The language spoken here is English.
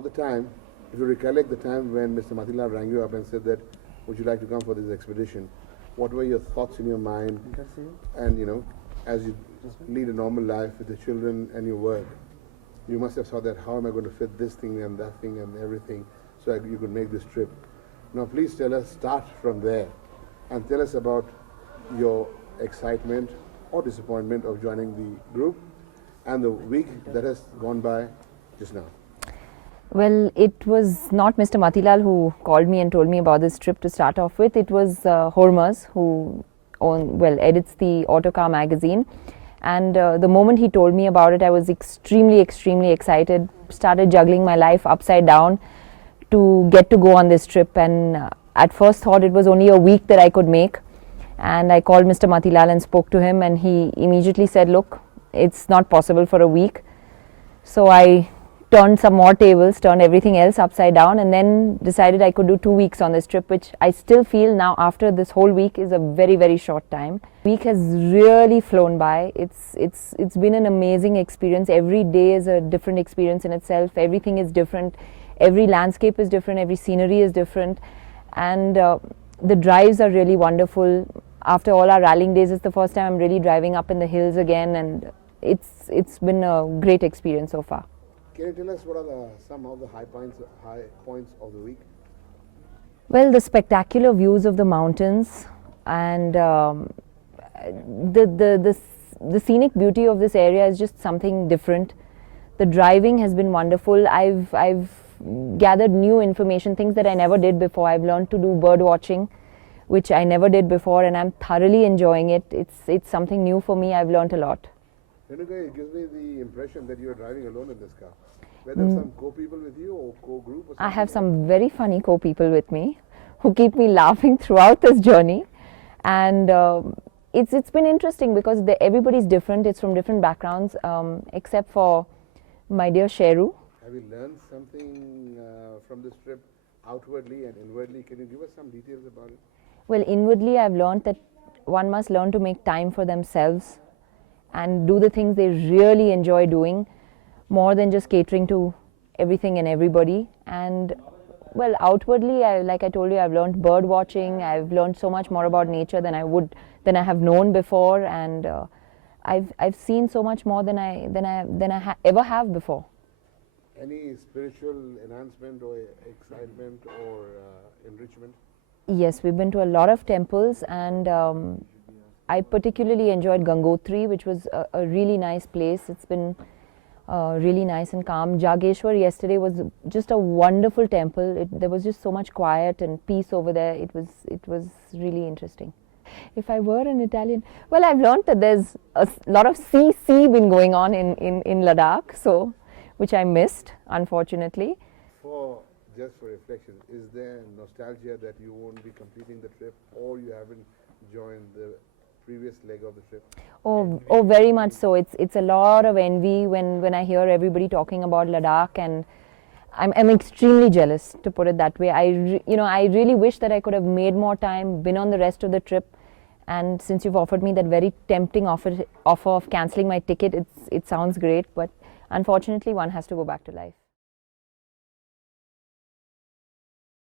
of the time, if you recollect the time when Mr. Matilal rang you up and said that, would you like to come for this expedition? What were your thoughts in your mind? And you know, as you lead a normal life with the children and your work, you must have thought that how am I going to fit this thing and that thing and everything so you could make this trip. Now please tell us, start from there and tell us about your excitement or disappointment of joining the group and the week that has gone by just now. Well, it was not Mr. Matilal who called me and told me about this trip to start off with. It was Hormuz, who edits the Autocar magazine. And the moment he told me about it, I was extremely excited. Started juggling my life upside down to get to go on this trip. And at first thought it was only a week that I could make. And I called Mr. Matilal and spoke to him, and he immediately said, look, it's not possible for a week. So I turned some more tables, turned everything else upside down, and then decided I could do 2 weeks on this trip, which I still feel now after this whole week is a very short time. Week has really flown by. It's been an amazing experience. Every day is a different experience in itself. Everything is different. Every landscape is different. Every scenery is different. And the drives are really wonderful. After all our rallying days, it's the first time I'm really driving up in the hills again, and it's been a great experience so far. Can you tell us what are some of the high points of the week? Well, the spectacular views of the mountains and the scenic beauty of this area is just something different. The driving has been wonderful. I've gathered new information, things that I never did before. I've learned to do bird watching, which I never did before, and I'm thoroughly enjoying it. It's something new for me. I've learned a lot. Renuka, it gives me the impression that you are driving alone in this car. Were there some co-people with you or co-group or something? I have some very funny co-people with me who keep me laughing throughout this journey. And it's been interesting because everybody's different. It's from different backgrounds, except for my dear Sheru. Have you learned something from this trip outwardly and inwardly? Can you give us some details about it? Well, inwardly I've learned that one must learn to make time for themselves and do the things they really enjoy doing, more than just catering to everything and everybody. And well, outwardly, like I told you, I've learned bird watching. I've learned so much more about nature than I have known before, and I've seen so much more than I ever have before. Any spiritual enhancement or excitement or enrichment? Yes, we've been to a lot of temples, and I particularly enjoyed Gangotri, which was a really nice place. It's been really nice and calm. Jageshwar yesterday was just a wonderful temple. There was just so much quiet and peace over there. It was really interesting. If I were an Italian, well, I've learned that there's a lot of sea been going on in Ladakh, so which I missed, unfortunately. Just for reflection, is there nostalgia that you won't be completing the trip, or you haven't joined the previous leg of the trip? Oh, very much so. It's a lot of envy when I hear everybody talking about Ladakh, and I'm extremely jealous, to put it that way. I really wish that I could have made more time, been on the rest of the trip, and since you've offered me that very tempting offer of cancelling my ticket, it sounds great, but unfortunately one has to go back to life.